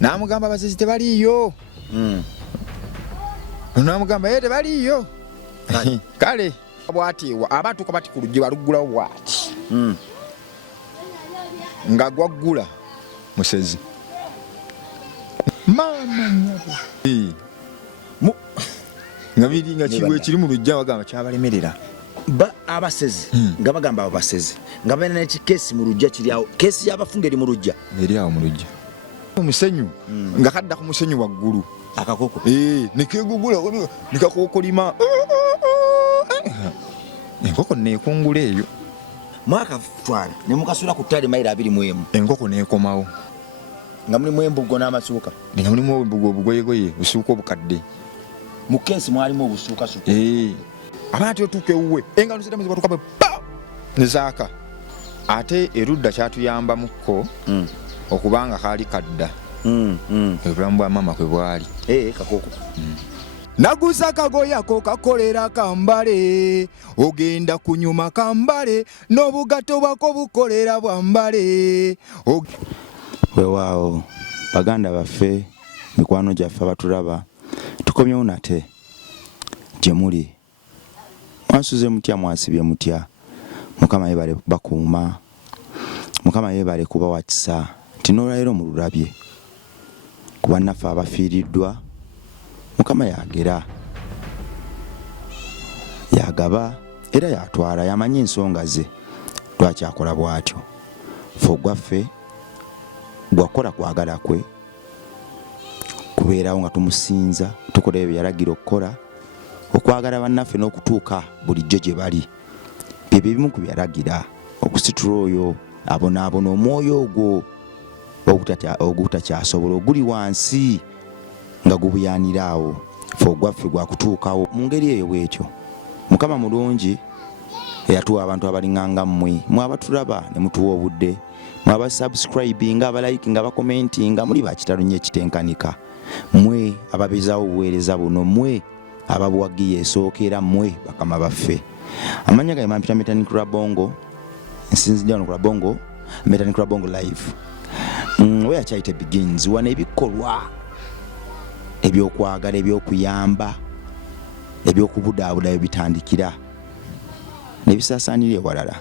Namugamba abasezi tebaliyo. Namugamba yete baliyo. Kale bwati abantu ko bati kulujje balugula bwati. Nga gwaggula musezi. Mama nyabo. Nga biri nga kiwe kiri mu lujja bagamba kyabalemerera. Ba abasezi nga bagamba abasezi nga bene n'eki kesi mu lujja kiri awo kesi y'abafunge eri mu lujja eri awo mu lujja omusenyu nga kadda ku musenyu waggulu akakoko nekegugula nikakokolima enkoko nekungula eyo mwaka twala ne mukasula ku ttale mayiro 21 enkoko nekomawo nga mulimu embugo n'amasuuka nga mulimu embugo obugoyegoye busuuka obukadde mu kesi mwalimu obusuukasuuka abantu otuuka ewuwe engalo zitamu zibatuka pa nezaaka ate erudda kyatuyambamukko okubanga kaali kadda obulamu bwa mama kwe bwali kakoko naguza kagoyako kakolera kambale ogenda kunyuma kambale n'obugato bwako bukolera bwambale weewaawo baganda baffe mikwano gyaffe abatulaba tukomyewo nate gye muli mwansuze mutya mwasibye mutya mukama yebale bakuuma mukama yebale kuba wakisa tinolwairo mu lulabye kuba naffe abafiiriddwa mukama yagera yagaba era yatwala yamanyi ensonga ze lwakyakola bw'atyo ffe gwaffe gwakola kwagala kwe kubeerawo nga tumusinza tukola ebyo yalagira okukola okwagala bannaffe n'okutuuka bulijjo gye bali bye bimu ku byalagira okusitula oyo abonaabona omwoyo ogwo ogutakyasobola oguli wansi nga gubuyaanira awo ffe ogwaffe gwakutuukawo mu ngeri eyo bwetyo mukama mulungi eyatuwa abantu abalinganga mmwe mwe abatulaba ne mutuwa obudde mwe abasubscribinga abalikinga abakomentinga muli bakitalo nnyo ekitenkanika mwe ababezaawo obuweereza buno mwe ababuwagiye esookera mmwe bakama baffe amanya ga mampita Mechanic Rabongo nsinzidde ku Rabongo Mechanic Rabongo live where chaite begins wana ebikolwa ebyokwagala ebyokuyamba ebyokubudaabuda ebitandikira nebisasanire walala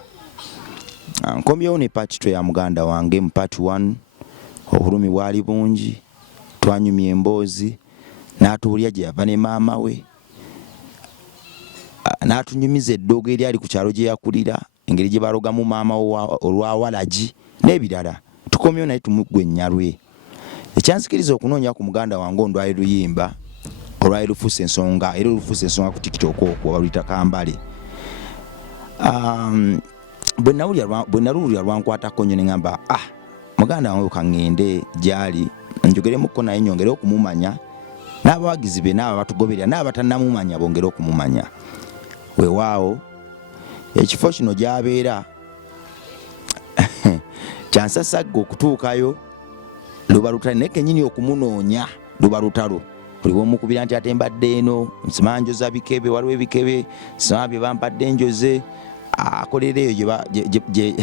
nkomyewo ne part 2 ya muganda wange mu part 1 obulumi bwali bungi twanyumya emboozi n'atuulya gye yava ne maama we n'atunyumiza eddogo eryali ku kyalo gye yakulira engeri gye balogamu maama olwa walagi n'ebirala tukomyewo naye tumugwenya lwe ekyansikiriza okunoonya ku muganda wange ondwaye luyimba olwali lufuuse ensonga era lufuuse ensonga ku TikTok okwo baluyita kambale bwe nalulya lwankwatako nnyo ne ngamba muganda wange kaŋŋende gyali njogeremukko naye nyongere okumumanya n'abawagizi be n'abo batugoberera n'abatannamumanya bongere okumumanya weewaawo ekifo kino gy'abeera kyansasagga okutuukayo luba lutalo naye kennyini okumunoonya luba lutalo buli bwomukubira nti ate mbadde eno nsima njoza bikebe waliwo ebikebe nsima bye bampadde njoze akolera eyo gye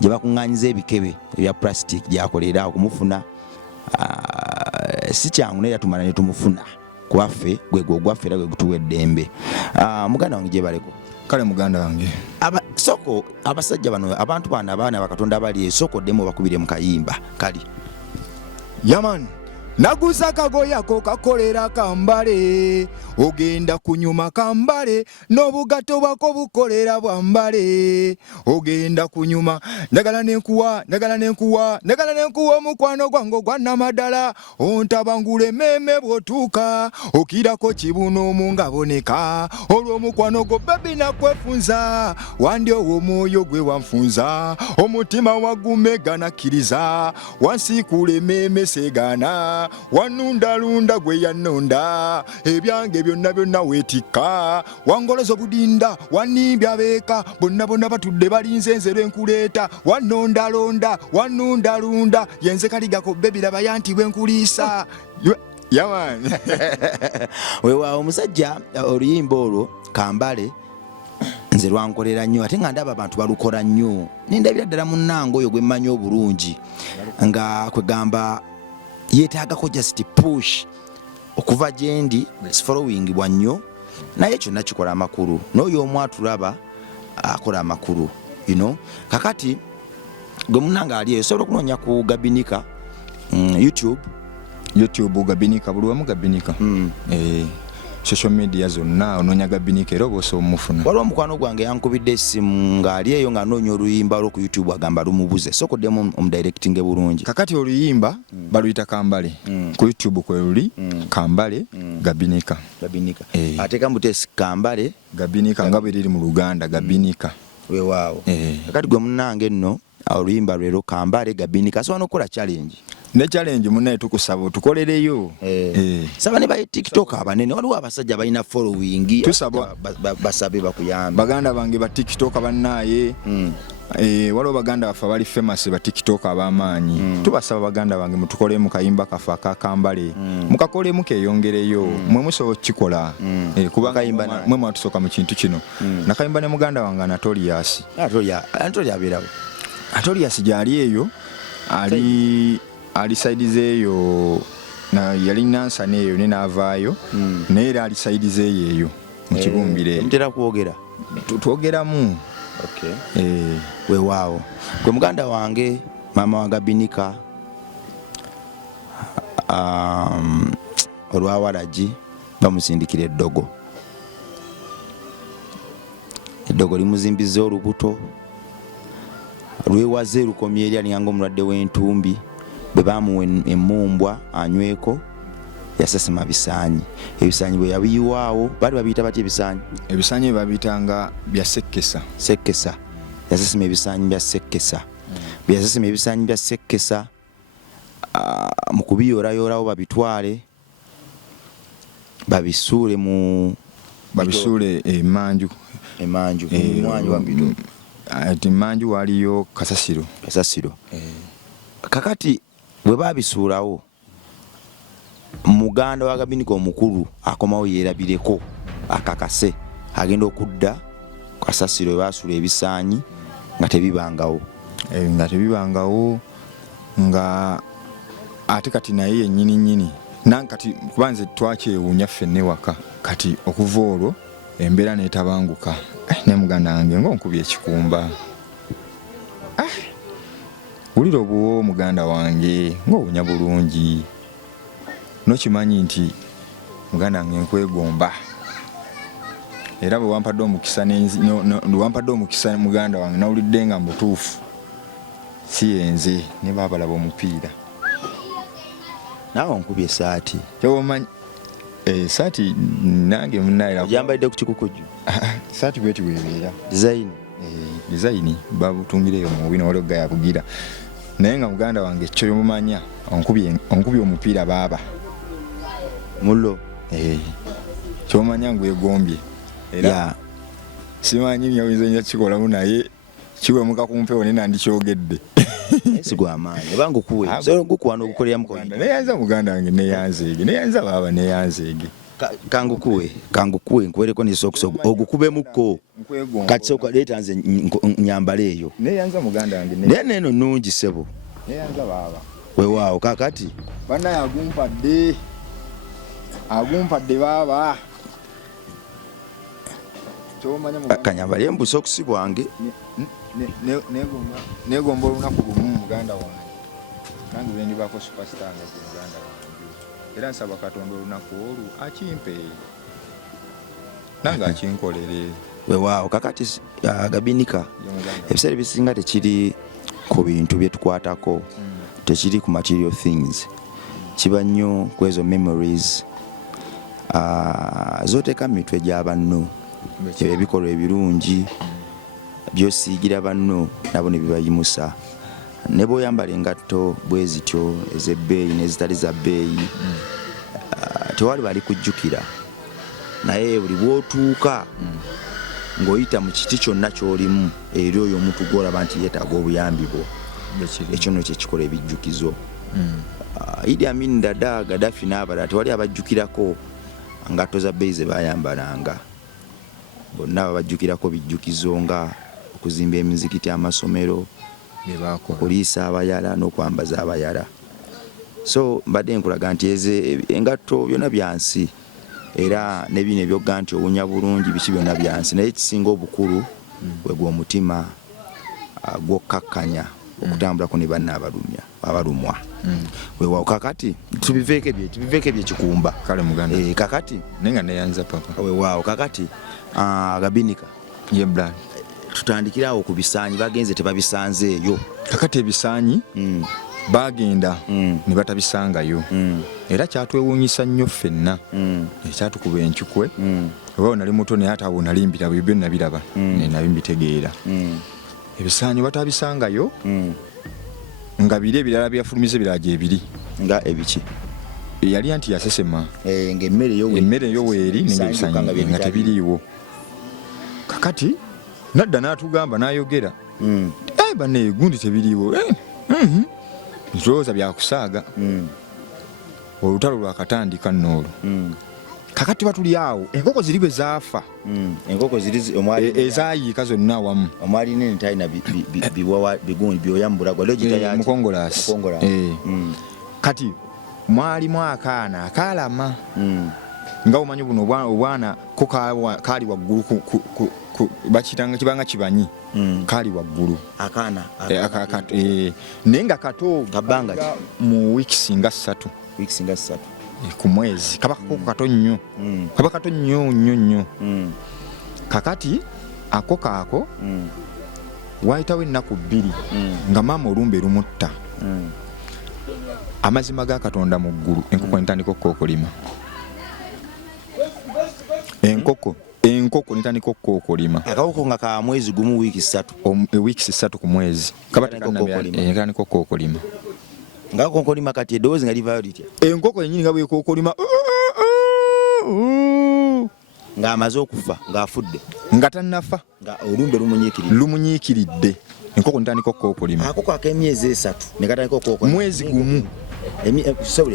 bakuŋŋaanyiza ebikebe ebya plastic gyakolera okumufuna si kyangu naye tumala ne tumufuna kuwaffe gwegwo ogwaffe era gwe gutuwa eddembe muganda wange gyebaleko kale muganda wange soko abasajja bano abantu bano abaana bakatonda bali esoko ddemu bakubire mu kayimba kali yaman naguza kagoyako kakolera kambale ogenda kunyuma kambale n'obugato bwako bukolera bwambale ogenda kunyuma ndagala nenkuwa omukwano gwange gwa namadala ontabangule meme bwotuuka okirako kibuno mungaboneka olw'omukwano gwo bebi nakwefunza wandyowo omwoyo gwe wanfunza omutima wagumega nakkiriza wansiikule meme segana wanundalunda gwe yanonda ebyange byonna weetikka wangoloza obudinda wanimbya beeka bonna batudde balinze nze lwenkuleeta wanundalunda yenze kaligako bebiraba yanti bwenkuliisa yaman weewaawo omusajja oluyimba olwo kambale nze lwankolera nnyo ate nga ndaba abantu balukola nnyo nindabira ddala munnange oyo gwe mmanyi obulungi nga kwegamba yeetaagako just push okuva gyendi following bwa nnyo naye kyonna kikola amakulu n'oyo omu atulaba akola amakulu kakati gwe munanga ali osobola okunoonya ku Gabinika YouTube Gabinika buli wamu Gabinika social media zonna onoonya Gabinika era obosa omufuna. Waliwo omukwano gwange yankubidde essimu ng'ali eyo ng'anoonya oluyimba olwo ku YouTube agamba lumubuze sokoddemu omudirectinge bulungi. Kakati oluyimba baluyita Kambale ku YouTube kwe luli Kambale Gabinika. Ate kamutesi Kambale Gabinika nga bwe liri mu Luganda Gabinika. Weewaawo. Kakati gwe munnange nno oluyimba lwero Kambale Gabinika asobola n'okukola challenge. Ne challenge munnaye tukusaba tukolereyo. Saba ne ba TikTok abanene waliwo abasajja balina following tusaba basabe bakuyamba. Baganda bange ba TikTok bannaye waliwo baganda baffe bali famous ba TikTok abamaanyi. Tubasaba baganda bange mutukole mu kayimba kafa ka Kambale mukakole mukeyongereyo mwe musobola kikola kubanga kayimba mwe mwatusoka mu kintu kino nakayimba ne muganda wange Anatolius abirawo Anatolius gyali eyo ali sides eyo na yali nansa neyo ne navaayo naye era ali sides eyo mu kibumbire mutera kwogera twogeramu. Weewaawo gwe muganda wange maama wa Gabinika olwawalagi bamusindikira eddogo limuzimbiza olubuto lwewaze lukomye eri alinganga omulwadde w'entumbi bwe bamuwa emmumbwa anyweko yasasima bisaanyi. Ebisaanyi bwe yabiyiwaawo baali babiyita batya ebisaanyi? Ebisaanyi babiyitanga bya sekkesa. Yasasima ebisaanyi bya sekkesa. Bwe yasasima ebisaanyi bya sekkesa mu kubiyoolayoolawo babitwale babisuule emanju mumwanyi wambito ati manju waliyo kasasiro. Kakati bwe babisuulawo muganda wa Gabinika omukulu akomawo yeerabireko akakase agenda okudda kasasiro we basuula ebisaanyi nga tebibangawo nga ate kati naye yennyini nange kati kubanze twakyewuunya ffenna ewaka kati okuva olwo embeera neetabanguka ne muganda wange ng'onkubye ekikumba wulira obuwo muganda wange ng'owunya bulungi nokimanyi nti muganda wange nkwegomba era bwe wampadde omukisa muganda wange nawulidde nga mutuufu si yenze ne baabalaba omupiira naawe onkubye esaati kyomanyi saati nange munaira yambalidde ku kikukujju saati bweti bwebeera design babutungireyo mu bino waliwo gayabugira naye nga muganda wange kyoyomumanya onkubye omupiira baaba mulo kyomanya ngwegombye era simanyi byawinza nya kikolamu naye kiwemuka kumpewo nenandikyogedde sigwamaanyi oba ngukuwe so ngukuwana ogukoleramu neyanza muganda wange neyanza baaba neyanzeege kangukuwe nkuwereko nesookusa ogukubemukko kati soka leeta nze nyambala eyo neyanza muganda wange naye neeno nnungi sebo neyanza baaba weewaawo kakati bannaye agumpadde baaba kanyambala embusa okusi bwange negomba olunaku lumu muganda wange nange bwendibako superstar nga ku muganda wange era nsaba Katonda olunaku olwo akimpe nange akinkolere. Weewaawo kakati Gabinika ebiseera ebisinga tekiri ku bintu bye tukwatako tekiri ku material things kiba nnyo ku ezo memories zooteeka mu mitwe gy'abanno ebikolwa ebirungi byosiigira banno nabo ne bibayimusa ne bw'oyambala engatto bwe zityo ez'ebbeeyi n'ezitali za bbeeyi tewali bali kujjukira naye buli bw'otuuka ng'oyita mu kiti kyonna ky'olimu eri oyo omuntu gw'olaba nti yeetaaga obuyambi bwo ekyo nno kye kikola ebijjukizo. Idi Amin Dada Gaddafi n'abalala tewali abajjukirako ngatto za bbeeyi ze baayambalanga bonna babajjukirako bijjukizo nga okuzimba emizikiti amasomero okuliisa abayala n'okwambaza abayala so mbadde nkulaga nti engatto byonna byansi era ne bino ebyogga nti owunya bulungi biki byonna byansi naye kisinga obukulu bwe gw'omutima gw'okkakkanya okutambulako ne banna abalumwa weewaawo kakati tubiveeko ebyekikumba kale muganda kakati nenga neyanza papa weewaawo kakati gabinika ye blood tutandikirawo ku bisaanyi bagenze tebabisanzeeyo kakati ebisaanyi bagenda ne batabisangayo era kyatwewuunyisa nnyo ffenna ekyatukuba enkikwe oba nali muto naye ate awo nali mbiraba ebyo nabiraba nabi mbitegeera ebisaanyi batabisangayo nga biri ebirala byafulumiza ebirala gyebiri nga ebiki yali anti yasesema emmere yo weeri nengebisaanyi nga tebiriiwo kakati nadda n'atugamba n'ayogera banne gundi tebiriiwo ntulowooza byakusaaga olutalo lwakatandika nno olwo kakati batuli awo enkoko ziri bwe zaafa ezaayiika zonna awamu omwali nene talina bigundi byoya mu bulagwa mukongolaasi kati mwalimu akaana akaalama nga omanyi buno obwana ko kaali waggulu kibanga kibanyi kaali waggulu naye nga kato mu wiikisi nga 3 ku mwezi kaba kato nnyo nnyo kakati ako kaako waayitawo ennaku 2 nga maama olumbe lumutta amazima ga Katonda mu ggulu enkoko netandika okukookolima enkoko netandika okukookolima akawoko nga ka mwezi gumu wiiki 3 ku mwezi kaba netandika okukookolima nga konkolima kati eddoboozi nga livaayo litya enkoko yennyini nga bwekookolima ng'amaze okufa ng'afudde nga tannafa nga olumbe lumunyiikiridde enkoko netandika okukookolima akoko ak'emyezi 3 ne katandika okukookolima mwezi gumu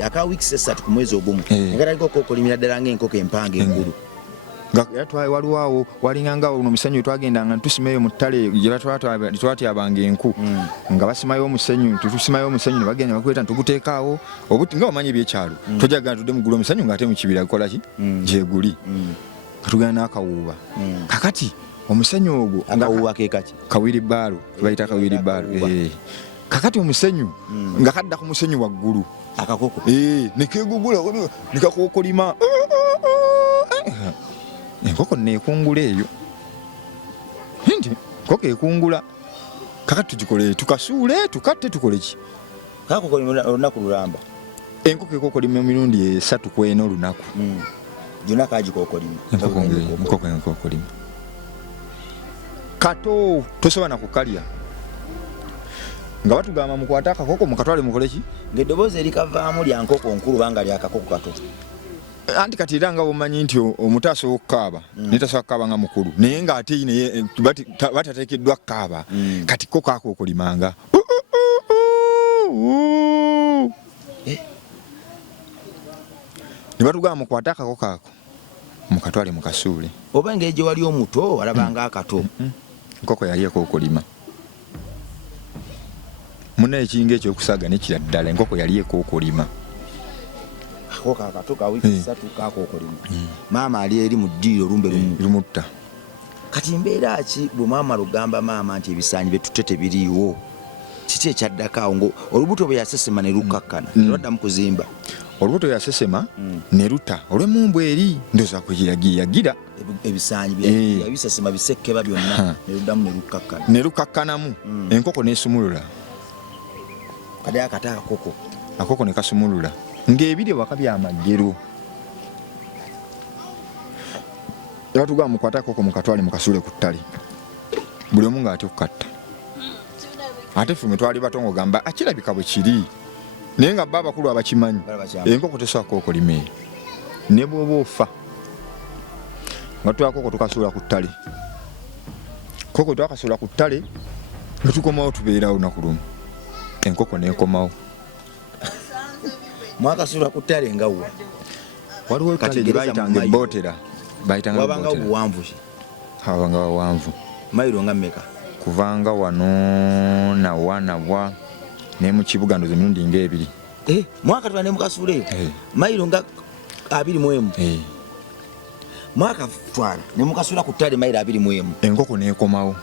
aka wiiki 3 ku mwezi ogumu ne katandika okukookolimira ddala ng'enkoko empanga engulu nga waliwo walinganga ono omusenyu twagendanga ntusimayo mu ttale twatyabanga enku nga basimayo omusenyu ne bagenda bakweta ntuguteekaawo obuti nga omanyi ebyekyalo tojagala tudde mugula omusenyu ng'ate mu kibira gukolaki gyeguli katugenda n'akawuuba kakati omusenyu ogwo akawuuba kekaki kawiribaalo bayita kawiribaalo kakati omusenyu nga kadda ku musenyu waggulu akakoko nekegugula nekakookolima enkoko neekungula eyo nti enkoko ekungula kakati tugikole tukasuule tukatte tukole ki kakokolima olunaku lulamba enkoko ekookolima emirundi 3 ku eno olunaku gyonna kagikookolima enkoko ekookolima kato tosobola nakukalya nga batugamba mukwate akakoko mukatwale mukole ki ng'eddoboozi erikavaamu lya nkoko nkulu banga lyakakoko kato anti kati era nga bomanyi nti omuto asobola okukaaba netasobola kukaaba nga mukulu naye ng'ate batateekeddwa kukaaba kati ko kakookolimanga ne batugamba mukwate akakoko ako mukatwale mukasuule oba engeri gye wali omuto walabanga akato nkoko yali ekookolima munaye ekiringa ekyokusaaga nekira ddala enkoko yali ekookolima akoko akato ka wiiki 3 kakookolima maama ali eri mu ddiiro olumbe lumutta kati mbeera ki bwe maama lugamba maama nti ebisaanyi betutte tebiriiwo kiki ekyaddako awo olubuto bwe yasesema ne lukkakkana telwaddamu kuzimba olubuto yasesema ne luta olw'emmumbu eri ndoza kuyagira ebisaanyi yabisesema bisekkeba byonna ne luddamu ne lukkakkanamu enkoko n'esumulula kade akata akoko ne kasumulula ng'ebiri waka byamagero batugamba mukwate akoko mukatwale mukasuule ku ttale buli omu ng'ate okukatta ate ffe twali bato ng'ogamba akirabika bwe kiri naye nga bba abakulu abakimanyi enkoko tesobola kookolima eyo ne bw'oba ofa nga twakoko tukasuula ku ttale koko twakasuula ku ttale ne tukomawo tubeerawo lunaku lumu enkoko neekomawo mwakasuula ku ttale nga wa waliwo ttale gye bayitanga ebbootera wabanga buwanvu ki wabanga wawanvu mayiro nga mmeka kuvanga wano nawa nawa naye mu kibuga ndoza emirundi ng'ebiri mwaka twala ne mukasule mailo nga 21 mwaka twala ne mukasula ku ttale mailo 21 enkoko nekomawo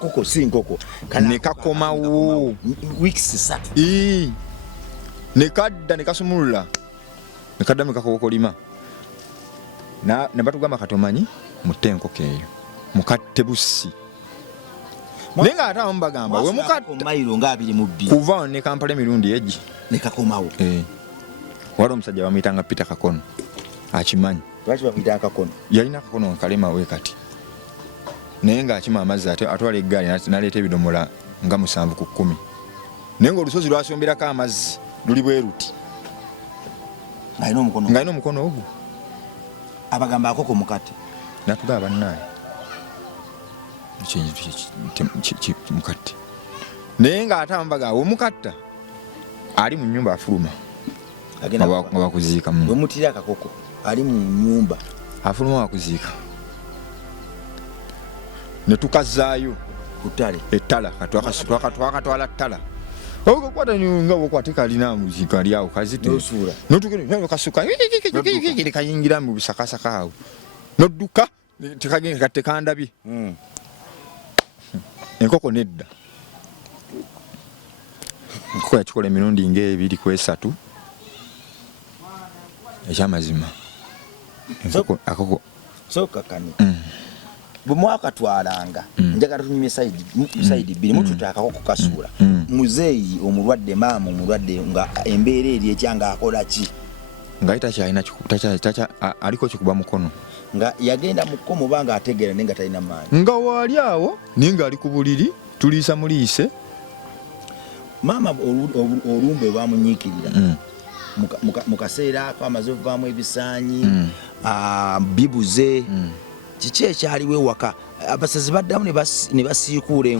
koko si nkoko nekakomawo weeks 3 nekadda nekasumulula nekadda mekakokolima ne batugamba katomanyi mutte enkoko eyo mukatte bussi naye nga ate abamu bagamba we mukatta mailo nga 22 kuva ne Kampala emirundi egi nekakomawo wali omusajja bamuyitanga Peter Kakono akimanyi lwaki bamuyita akakono yalina akakono kalemawe kati naye nga akima amazzi atwala eggaali naleeta ebidomola nga 7 ku 10 naye nga olusozi lwasomberako amazzi luli bwe ruti ng'alina omukono ogwo abagamba akoko mukate natugaba bannaaye mukatte naye ng'ate ambaga wemukatta ali mu nnyumba afuluma nga bakuziika wemutira akakoko ali mu nnyumba afuluma wakuziika ne tukazaayo kutale ettala twakatwala ttala okukwata nga bwokwate alina muzika ali awo kazitosuula nokasuka kayingira mu bisakasaka awo nodduka tekandabye enkoko nedda enkoko yakikola emirundi nga 2-3 ekyamazima akoko sokakani bwemwaka twalanga njagala tunyumye saidi 2 mututa akakoko kasuula muzeeyi omulwadde maama omulwadde nga embeera eri ekyanga akola ki nga itakyalina aliko kikuba mukono nga yagenda mukomo banga ategeera nenga talina maanyi nga wali awo ninga ali ku buliri tuliisa muliise maama olumbe bamunyiikirira mukaseera kwamaze ovaamu ebisaanyi bibuze kiki ekyaliwo ewaka abasazi baddamu ne basiikuula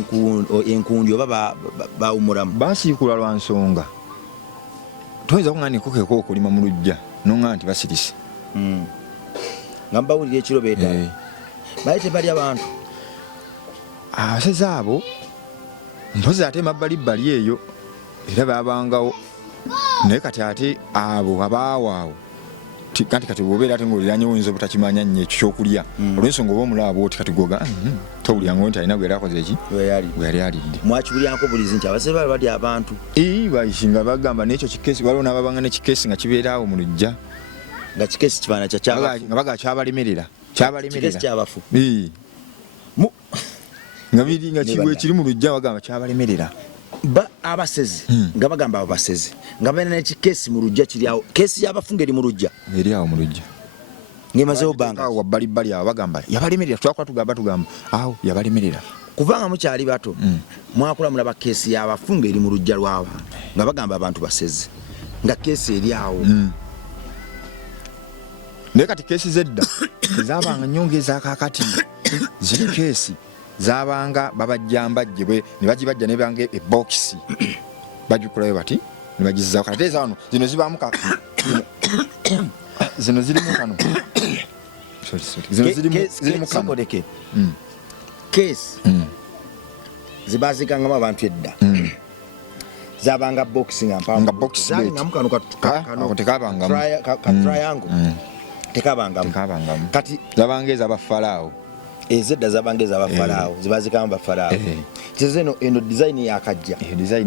enkundi oba bawumulamu basiikuula lwa nsonga toyinza kuŋŋana enkoko okulima mu lujja noŋŋana nti basirise nga mbawulira ekiro beetaaga bali tebali abantu abasazi abo mpozi ate emabbalibbali eyo era babangawo naye kati ate abo abaawaawo kati bwobeera ate ngaoliranye oyinza obutakimanya nnyo ekyo kyokulya olw'ensonga oba omulaabo oti kati goga towulyanga nti alina gwera akoze eki we yali alidde mwakibulyanko bulizi nti abasazi bali bali abantu bayisinga bagamba n'ekyo kikeesi waliwo n'ababanga n'ekikeesi nga kibeeraawo mu lujja nga kikeesi kifaana nga baga kyabalemerera kyabafu nga biri nga kiri mu lujja bagamba kyabalemerera abasezi nga bagamba abasezi nga balina n'ekikeesi mu lujja kiryawo keesi y'abafunga eri mu lujja eryawo mu lujja ng'emazeewo bbanga wabbalibbali awo bagamba yabalemerera twakola tugamba awo yabalemerera kubanga mukyali bato mwakula mulaba keesi y'abafunga eri mu lujja lw'abantu nga bagamba abantu basezi nga keesi eryawo naye kati keesi zedda ezabanga nnyo ng'ezakakati ziri keesi zabanga babajjambajje bwe ne bagibajja ne banga ebokisi bagikulayo bati ne bagizzaako kati ezawano zino zibaamu zino zirimu kano zino zirimu kano keesi zibazikangamu abantu edda zabanga bokisi nga mpanvu kano triangle tekabangamu kati zabanga ez'abafalaawo ezedda zabanga ez'abafalaawo zibazikamu bafalaawo kizeno eno design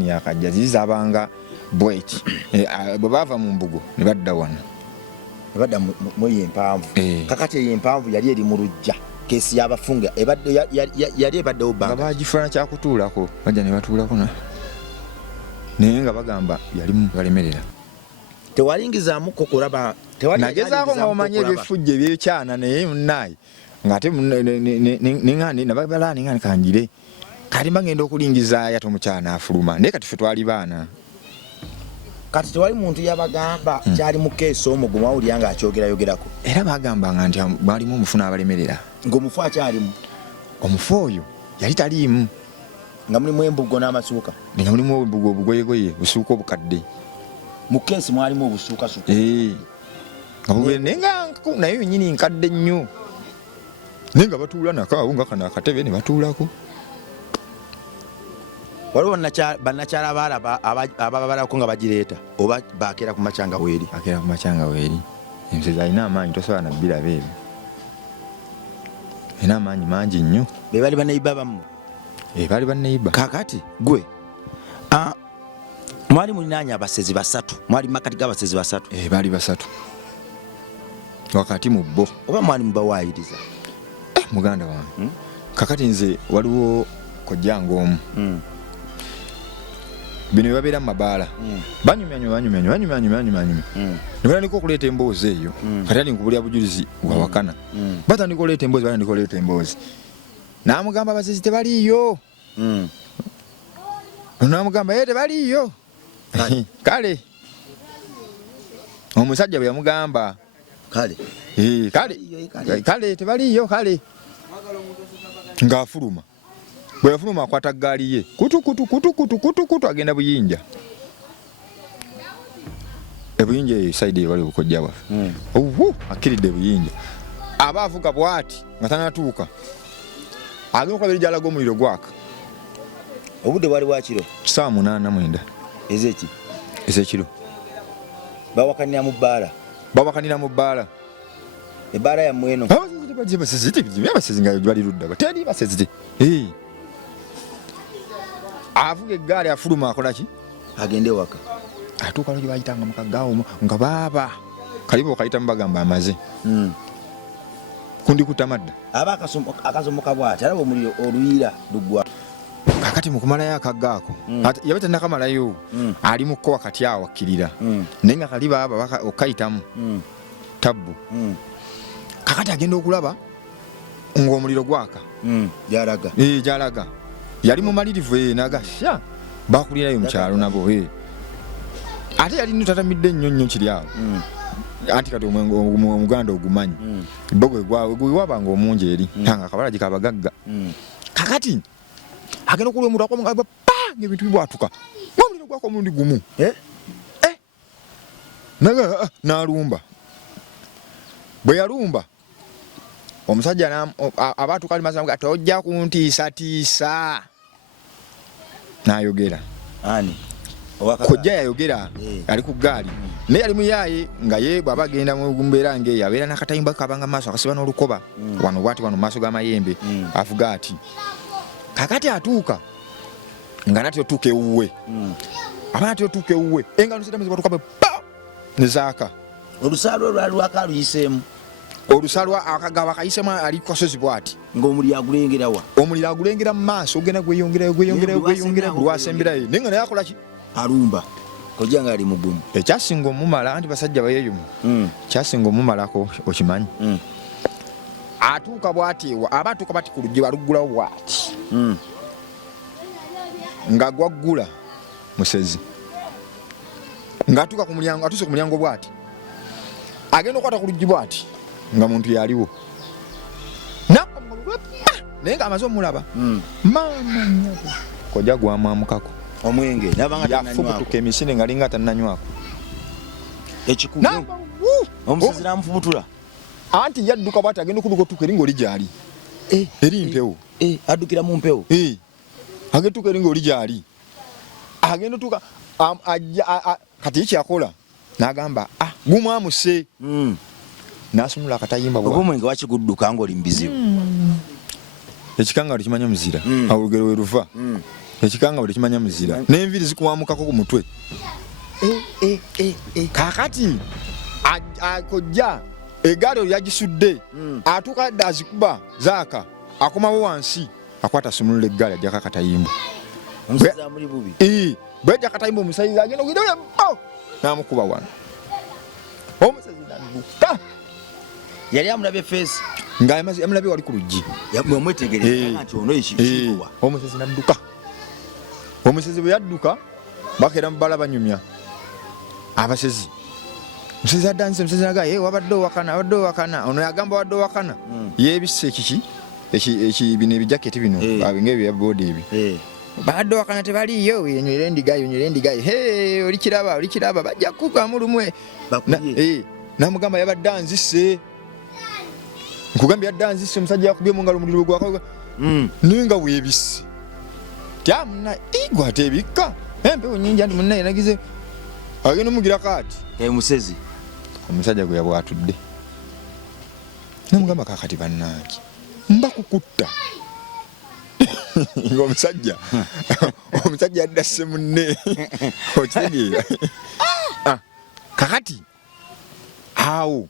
yakajja zizabanga bweti bwe bava mu mbugo ne badda wano ne badda muyo empanvu kakati eyo empanvu yali eri mu lujja keesi y'abafunga yali ebaddewo bbanga nga bagifaana kyakutuulako bajja ne batuulako naye nga bagamba yalimu balemerera tewalingizaamuko kulaba nagezaako nga bamanye ebifujjo ebyekyana naye munaayi ng'ate neŋŋani nababalaa neŋŋani kanjire kati mbagenda okulingizaaya tomukyana afuluma naye kati ffe twali baana kati tewali muntu yabagamba kyali mu keesi omwo gwe mwawulira ng'akyogerayogerako era bagambanga nti balimu omufu n'abalemerera ng'omufu akyalimu omufu oyo yali taliimu nga mulimu embugo n'amasuuka nga mulimu embugo obugoyegoye busuuka obukadde mu keesi mwalimu obusuukasuuka naye nyini nkadde nnyo naye nga batuula nakaawo nga kano akatebe ne batuulako waliwo bannakyala ababalako nga bagireeta oba bakeera ku macanga weeri akeera ku macanga weeri emisezi alina amaanyi tosobola nabbiraba ebyo alina amaanyi mangi nnyo be bali baneiba bammwe baali baneiba kakati gwe mwali mulinaanya abasezi basatu mwali makati g'abasezi basatu baali basatu wakati mu bo oba mwali mubawaayiriza muganda wange kakati nze waliwo kojjanga omu bino bebabeera mu mabaala banyumyanyuma nebatandika okuleeta emboozi eyo kati ali nkubulya bujulizi wawakana batandika oleeta emboozi namugamba abasezi tebaliiyo namugamba tebaliiyo kale omusajja bwe yamugamba kale tebaliiyo kale ng'afuluma bwe yafuluma akwata gaali ye kutukutu agenda Buyinja ebuyinja eyo saidi eyo wali bukojja bwaffe akkiridde Buyinja aba avuga bw'ati nga tanatuuka agenda okulabira gy'alaga omuliro gwaka obudde bwali bwakiro 8:09 ezekiro bawakanira mu bbaala ebbaala yammwe eno abasezi nga bali ludda teri basezi avuga eggaali afuluma akolaki agende waka atuuka lwe bayitanga mukagaawo nga baaba kalibu okayitamu bagamba amaze kundikuta madda aba akasomoka bwati alaba omuliro oluyira lugwa kakati mukumalayo akaggaako yaba tanakamalayo ali mukko wakati awo akkirira naye nga kali baaba okayitamu tabbu kakati agenda okulaba ng'omuliro gwaka gyalaga yali mumalirivu nagasha bakulirayo mukyalo nabo ate yali nutatamidde nnyo kiri awo anti kati omuganda ogumanyi bwe wabanga omungi eri nga kabala gikabagagga kakati agenda okulwa omuntu akomunga ng'ebintu bibwatuka omuliro gwaka omulundi gumu n'alumba bwe yalumba omusajja abaatuka ali mazima tojja kuntiisatiisa n'ayogera kojja yayogera ali ku ggaali naye ali muyaaye nga ye bw'aba agenda mu mbeera ng'eyo abeera n'akatayimba kabanga maaso akasiba n'olukoba wano bwati wano maaso g'amayembe avuga ati kakati atuuka nga nati otuuka ewuwe abanati otuuka ewuwe engalo ziddamu zibatuka ne zaaka olusalwa lwalwaka aluyiseemu olusalwa akagaba akayisemu ali ku kasozi bwati ng'omuliro agulengerawa omuliro agulengera mu maaso ogenda gweyongerayo lwasemberayo naye nga naye akolaki alumba kojja nga ali mugumu ekyasinga omumala anti basajja bayeeyumu ekyasinga omumalako okimanyi atuuka bwati ewa aba atuuka bati ku luggi baluggulawo bwati nga gwaggula musezi ng'atuuka ku mulyango atuuse ku mulyango bwati agenda okwata ku luggi bwati nga muntu yaliwo naye nga amaze omulaba maama nnyabo kojja gwamwamukako omwenge yafubutuka emisinde nga linga tannanywako ekikugu omusezi n'amufubutula anti yadduka bwati agenda okuduka eringa oli gyali eri mpewo addukira mu mpewo agenda tuka eringa oli gyali agenda tuka kati kyakola n'agamba gumwamuse n'asumula akatayimba oba omwenge wakigudduka ng'oli mubizibu ekikangalo kimanya muzira olugero we luva ekikangalo tekimanya muzira n'enviiri zikuwamukako ku mutwe kakati akojja egaali oyo yagisudde atuuka adda azikuba zaaka akomawo wansi akwata asumulula eggaali ajjako akatayimba bwejja akatayimba omusaizi agenda okugenda n'amukuba wano omusaizi nadduka yali amulabye feesi nga amulabye wali ku luggi omwetegereza nti ono ekikibwa omusezi nadduka omusezi bwe yadduka bakeera mu bbala banyumya abasezi omusezi addanise omusezi naga wabadde owakana ono yagamba wadde owakana yeebisse ekiki bino ebijaketi bino ng'ebyo yaboodi ebyo badde owakana tebaliiyo yonywera endigayo olikiraba bajja kukugamu lumwe namugamba yabadde anzise nkugambye yadde anzise omusajja yakubye mu ngalo omuliro gwaka naye nga weebisse tya munna igwa tebikka empewo nyingi andi munna yenagize agenda mugira kati musezi omusajja gwe yabwatudde namugamba kakati bannange mba kukutta ng'omusajja omusajja addasse munne okitegeera kakati awo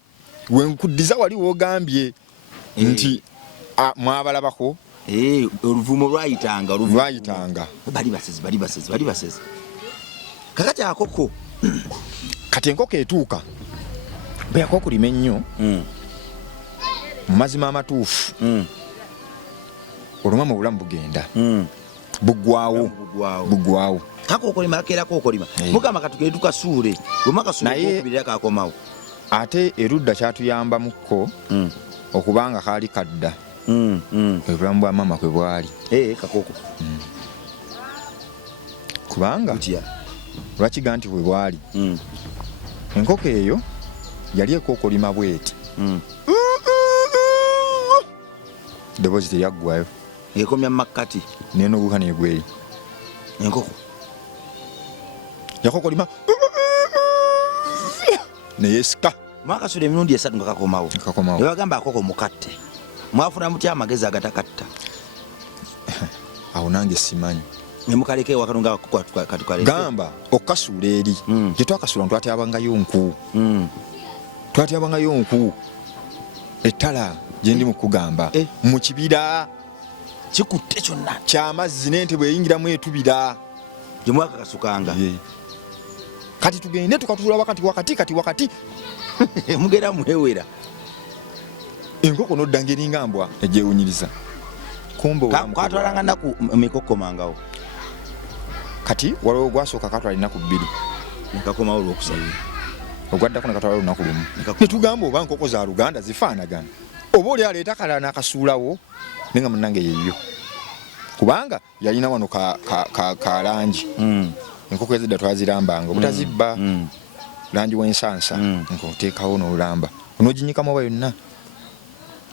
wenkuddiza wali woogambye nti mwabalabako oluvumo lwayitanga bali basezi kakati akoko kati enkoko etuuka bwe yakokulima ennyo mu mazima amatuufu olumwa mu bulamu bugenda buggwawo kakokolima akeerako okolima mugamba katugere tukasuule lwumakasuulekubirira kakomawo ate erudda kyatuyambamukko okubanga kaali kadda obulamu bwa maama kwe bwali kakoko kubanga lwakiga nti bwe bwali enkoko eyo yali ekokolima bweti ddoboozi teryaggwayo ekomya mumakkati nenobuuka negweri enkoko yakokolima neyesika mwakasula emirundi 3 nga kakomawo nebagamba akoko mukatte mwafuna mutya amagezi agatakatta awo nange simanyi nemukaleke wakalunga katukaleke gamba okukasuula eri gyetwakasuula twatyabangayo nku ettala gyendi mukugamba mu kibira kikutte kyonna kyamazzi nente bweyingiramu etubira gyemwakakasukanga kati tugende tukatula wakati mugera mwewera enkoko nodda ngeringa mbwa egyewunyiriza kwatwalanga naku mikokomangawo kati waliwo gwasooka katwala ennaku 2 nekakomawo olwokusabira ogwaddako nekatwala olunaku lumu netugamba oba nkoko za Luganda zifaanagana oba oli aleeta kalala nakasuulawo nenga munange yeyo kubanga yalina wano kalangi enkoko ezidda twazirambanga obutazibba langi w'ensansa nkoteekawo n'olamba onoginyikamu oba yonna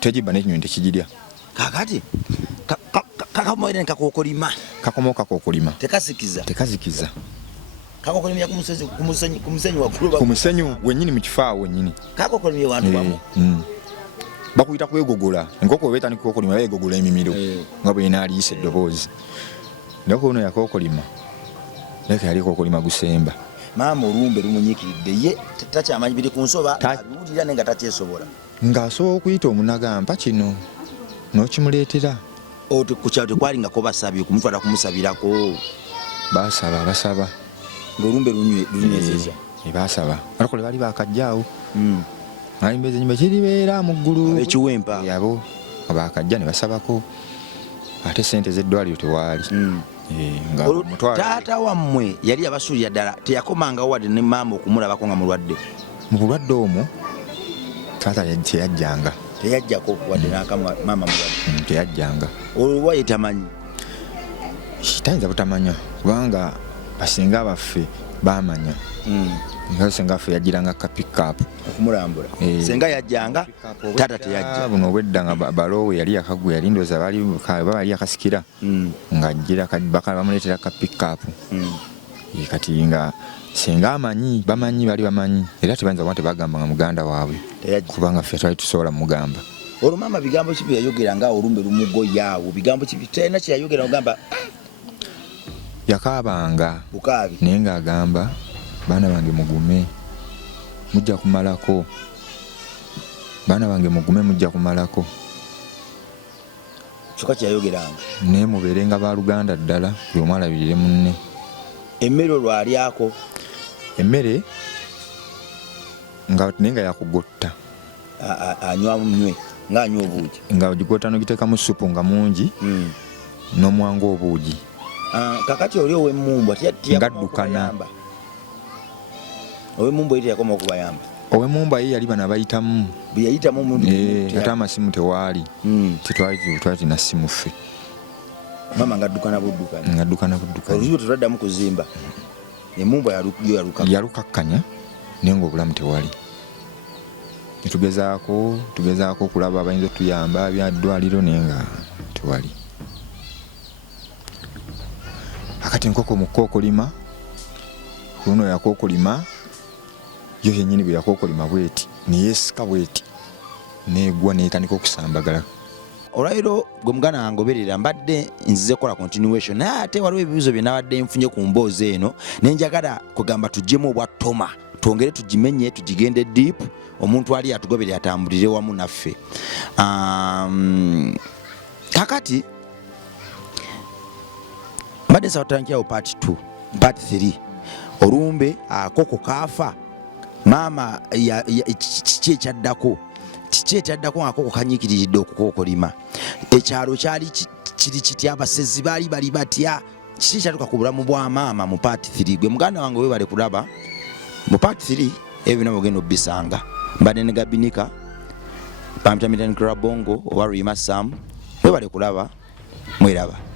tegibba n'ekinyonyi tekigirya kakati kakamoire nekakokolima tekazikiza kakokolimya ku musenyu wennyini mu kifaawo wennyini kakokolimya wantu bamu bakuyita kwegogola enkoko obeeta nikokolima beegogola emimiro nga bwe inaaliisa eddoboozi ndako ono yakokolima leka yali kokolima gusemba maama olumbe lumunyikiridde ye takyamanyi biri ku nsoba abiwulira nenga takyesobola ng'asobola okuyita omunagampa kino n'okimuleetera kukyalo tekwalingako basabye kumutwala kumusabirako basaba ng'olumbe lunywezeza basaba alokole bali bakajjaawo alimbeza enyumba kiribeera mu ggulu ekiwempa yabo abakajja ne basabako ate sente z'eddwaliro tewaali taata wammwe yali abasuulira ddala teyakomangawo wadde ne maama okumulabako nga mulwadde mu bulwadde omwo taata teyajjanga teyajjako wadde nakamwa maama mulwadde teyajjanga olwa yetamanyi tayinza butamanya kubanga basinga baffe bamanya senga ffe yagiranga kapikapu okumulambula senga yajjanga taata teyajja buno obwedda nga baloowe yali yakagwe yali ndooza bali akasikira ng'ajjira bakala bamuleetera kapikapu kati nga senga amanyi bali bamanyi era tebayinza kuba tebagamba nga muganda waabwe kubanga ffe twali tusobola mugamba olwo maama bigambo kibi yayogera nga olumbe lumugoyaawo bigambo kibi talina kyeyayogera ogamba yakaabanga bukaabi naye ng'agamba baana bange mugume mujja kumalako kyokka kyeyayogeranga naye mubeerenga ba Luganda ddala buli omu alabirire munne emmere olwalyako emmere naye nga yakugotta anywa munywe ng'anywa obuugi nga ogigotta n'ogiteeka mu supu nga mungi n'omwanga obuugi kakati oli ow'emmumbwa ngaddukana ow'emmumbwa eri teyakoma okubayamba ow'emmumbwa ye yali bana bayitamu bweyayitamu ate amasimu tewaali tetwali tina simu ffe maama ngaddukana buddukana oluzibu tetwaddamu kuzimba emmumbwa yalukakkanya naye ng'obulamu tewali tugezaako okulaba abayinza otuyamba bya ddwaliro naye nga tewali kati enkoko mu kookolima kuno yakookolima yo yennyini bwe yakookolima bweti neyeesika bweti neegwa neetandika okusambagala. Olwaliro gwe muganda wange oberera mbadde nzize kola continuation naye ate waliwo ebibuzo bye nabadde nfunye ku mboozi eno nenjagala kugamba tuggyemu obwa ttoma twongere tugimenye tugigende deep omuntu ali atugobere atambulire wamu naffe. Kakati mbadde nsawutanankirawo part 2 part 3 olumbe akoko kaafa maama kiki ekyaddako akoko kanyiikiridde okukookolima ekyalo kyali kiri kiti abasezi baali bali batya kiki kyatuka ku bulamu bwa maama mu part 3 gwe muganda wange webale kulaba mu part 3 ebyo byonna bugenda obbisanga mbadde ne Gabinika Pamita Mitan Krabongo oba Rima Sam webale kulaba mweraba.